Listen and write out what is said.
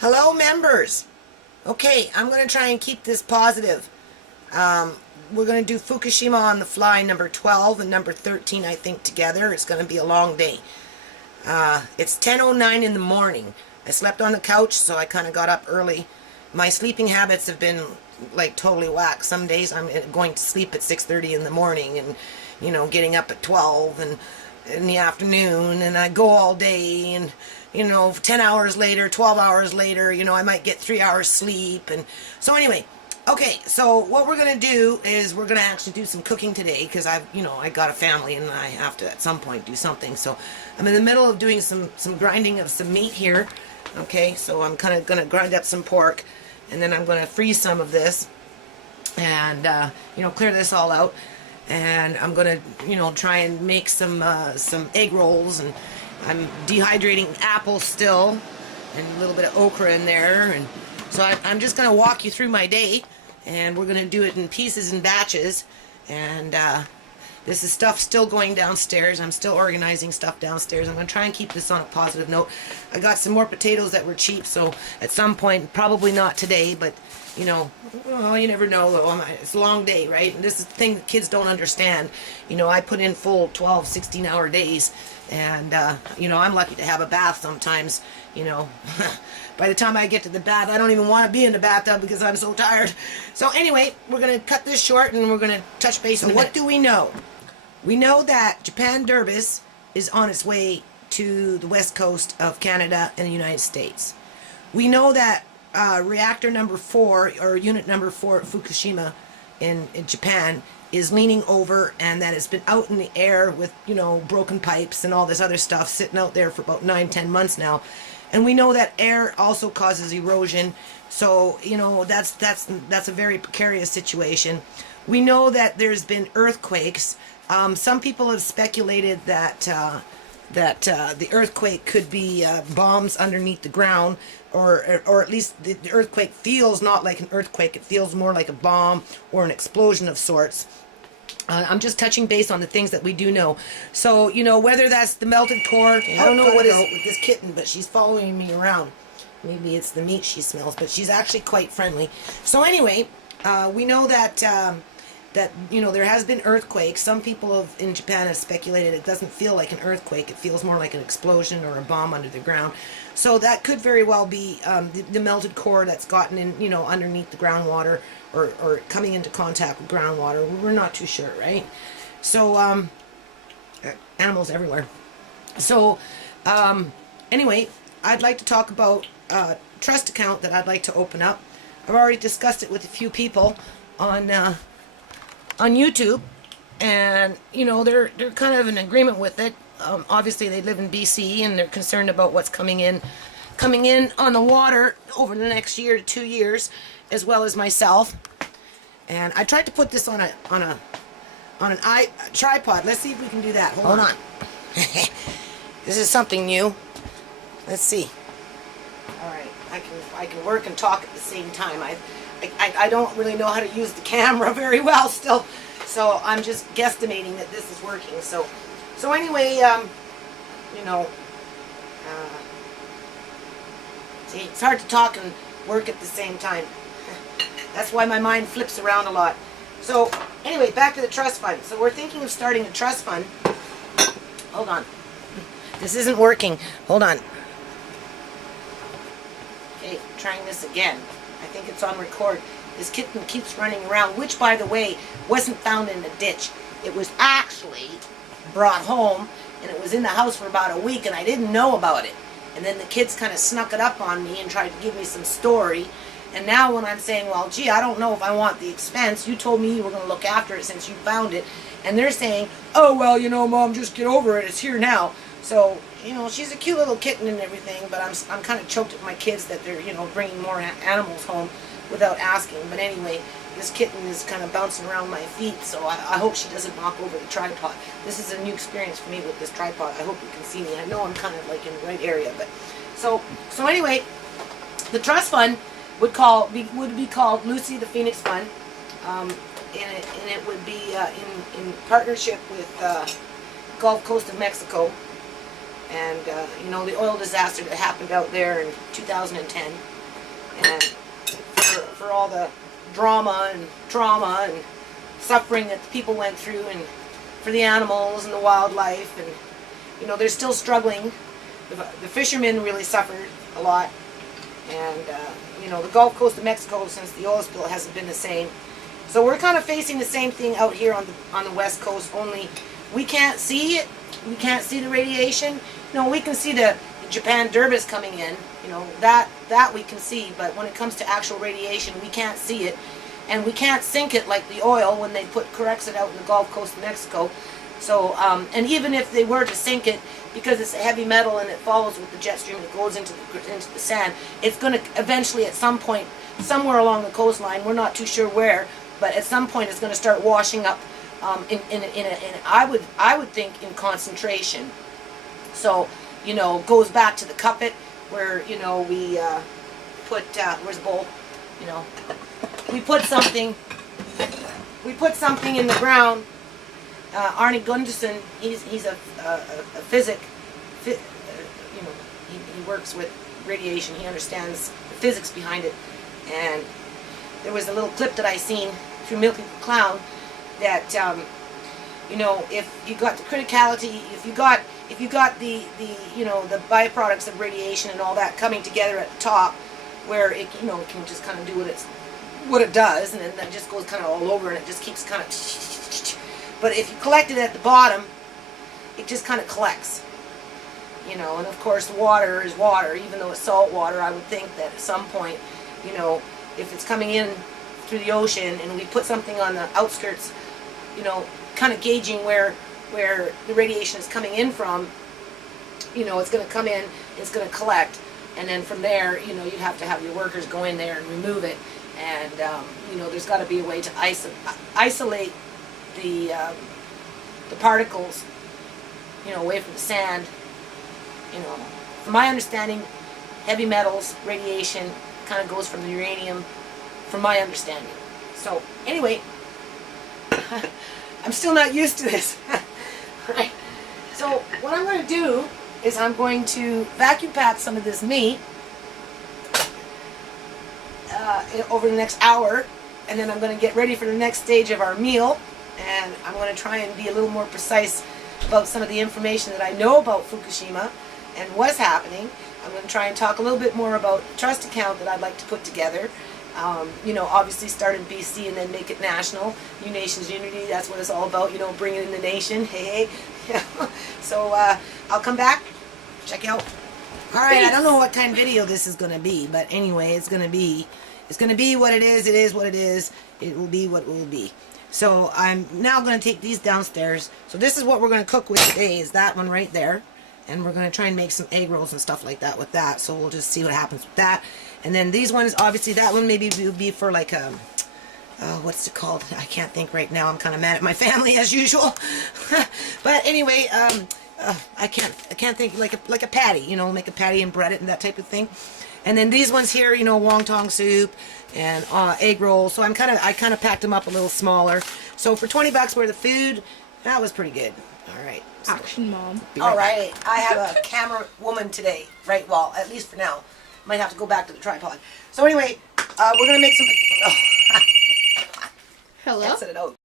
Hello, members. Okay, I'm going to try and keep this positive. We're going to do Fukushima on the fly, number 12 and number 13, I think, together. It's going to be a long day. It's 10:09 in the morning. I slept on the couch, so I kind of got up early. My sleeping habits have been, like, totally whack. Some days I'm going to sleep at 6:30 in the morning and, getting up at 12 and in the afternoon, and I go all day, and 10 hours later, 12 hours later, I might get 3 hours sleep. And so anyway, okay, so what we're going to do is we're going to actually do some cooking today, because I got a family and I have to at some point do something. So I'm in the middle of doing some grinding of some meat here. Okay, so I'm kind of going to grind up some pork, and then I'm going to freeze some of this and clear this all out. And I'm going to try and make some egg rolls, and I'm dehydrating apples still, and a little bit of okra in there. And so I'm just going to walk you through my day, and we're going to do it in pieces and batches. And this is stuff still going downstairs. I'm still organizing stuff downstairs. I'm going to try and keep this on a positive note. I got some more potatoes that were cheap, so at some point, probably not today, but well, you never know, though. It's a long day, right? And this is the thing that kids don't understand. I put in full 12, 16-hour days, and I'm lucky to have a bath sometimes. By the time I get to the bath, I don't even want to be in the bathtub because I'm so tired. So anyway, we're going to cut this short, and we're going to touch base on what do we know? We know that Japan Derbis is on its way to the west coast of Canada and the United States. We know that reactor number 4, or unit number 4 at Fukushima in Japan, is leaning over, and that it's been out in the air with broken pipes and all this other stuff sitting out there for about 9-10 months now. And we know that air also causes erosion, so that's a very precarious situation. We know that there's been earthquakes. Some people have speculated that the earthquake could be bombs underneath the ground, or at least the earthquake feels not like an earthquake. It feels more like a bomb or an explosion of sorts. I'm just touching base on the things that we do know. So, whether that's the melted core, I don't know what is it with this kitten, but she's following me around. Maybe it's the meat she smells, but she's actually quite friendly. So anyway, we know that there has been earthquakes. Some people in Japan have speculated it doesn't feel like an earthquake. It feels more like an explosion or a bomb under the ground. So that could very well be the melted core that's gotten in, underneath the groundwater, or coming into contact with groundwater. We're not too sure, right? So, animals everywhere. So, anyway, I'd like to talk about a trust account that I'd like to open up. I've already discussed it with a few people on YouTube, and they're kind of in agreement with it. Obviously, they live in BC, and they're concerned about what's coming in on the water over the next year to 2 years, as well as myself. And I tried to put this on a tripod. Let's see if we can do that. Hold on. This is something new. Let's see. All right, I can work and talk at the same time. I don't really know how to use the camera very well still, so I'm just guesstimating that this is working. So anyway, see, it's hard to talk and work at the same time. That's why my mind flips around a lot. So anyway, back to the trust fund. So we're thinking of starting a trust fund. Hold on. This isn't working. Hold on. Okay, trying this again. I think it's on record. This kitten keeps running around, which, by the way, wasn't found in the ditch. It was actually brought home, and it was in the house for about a week, and I didn't know about it. And then the kids kind of snuck it up on me and tried to give me some story. And now when I'm saying, well, gee, I don't know if I want the expense. You told me you were going to look after it since you found it. And they're saying, oh, well, Mom, just get over it. It's here now. So, she's a cute little kitten and everything, but I'm kind of choked at my kids that they're, bringing more animals home without asking. But anyway, this kitten is kind of bouncing around my feet, so I hope she doesn't knock over the tripod. This is a new experience for me with this tripod. I hope you can see me. I know I'm kind of like in the right area, but so anyway, the trust fund would be called Lucy the Phoenix Fund, and it would be in partnership with Gulf Coast of Mexico. And, you know, the oil disaster that happened out there in 2010. And for all the drama and trauma and suffering that the people went through, and for the animals and the wildlife, and you know, they're still struggling. The fishermen really suffered a lot, and you know, the Gulf Coast of Mexico, since the oil spill, hasn't been the same. So we're kind of facing the same thing out here on the West Coast, only we can't see it. We can't see the radiation. You know, we can see the Japan Derbis coming in. You know, that we can see, but when it comes to actual radiation, we can't see it. And we can't sink it like the oil when they corrects it out in the Gulf Coast of Mexico. So, and even if they were to sink it, because it's a heavy metal and it follows with the jet stream and it goes into the sand, it's going to eventually, at some point, somewhere along the coastline, we're not too sure where, but at some point it's going to start washing up. I would think in concentration. So, you know, goes back to the cuppet where, you know, we put where's the bowl? You know, we put something in the ground. Arne Gunderson, he's a you know, he works with radiation. He understands the physics behind it. And there was a little clip that I seen through Milky the Clown that you know, if you got the criticality, if you got the you know, the byproducts of radiation and all that coming together at the top, where it, you know, it can just kind of do what it does, and then that just goes kind of all over, and it just keeps kind of. But if you collect it at the bottom, it just kind of collects, you know. And of course, water is water, even though it's salt water. I would think that at some point, you know, if it's coming in through the ocean and we put something on the outskirts, you know, kind of gauging where the radiation is coming in from, you know, it's going to come in, it's going to collect, and then from there, you know, you'd have to have your workers go in there and remove it, and you know, there's got to be a way to isolate the particles, you know, away from the sand. You know, from my understanding, heavy metals, radiation, kind of goes from the uranium, from my understanding. So anyway, I'm still not used to this. Right. So what I'm going to do is I'm going to vacuum pack some of this meat over the next hour, and then I'm going to get ready for the next stage of our meal, and I'm going to try and be a little more precise about some of the information that I know about Fukushima and what's happening. I'm going to try and talk a little bit more about the trust account that I'd like to put together. You know, obviously start in BC and then make it national. New Nations Unity, that's what it's all about, you know, bringing in the nation. Hey, hey. So I'll come back, check out. All right, I don't know what kind of video this is going to be, but anyway, it's going to be what it is what it is, it will be what it will be. So I'm now going to take these downstairs. So this is what we're going to cook with today, is that one right there. And we're going to try and make some egg rolls and stuff like that with that. So we'll just see what happens with that. And then these ones, obviously that one maybe will be for like a, what's it called? I can't think right now. I'm kind of mad at my family as usual. But anyway, I can't think, like a patty, you know, make a patty and bread it and that type of thing. And then these ones here, you know, wonton soup and egg rolls. So I kind of packed them up a little smaller. So for 20 bucks worth of food, that was pretty good. All right. So, Action Mom. All right. I have a camera woman today. Right. Well, at least for now. Might have to go back to the tripod. So anyway, we're going to make some... Oh. Hello? Exit it out.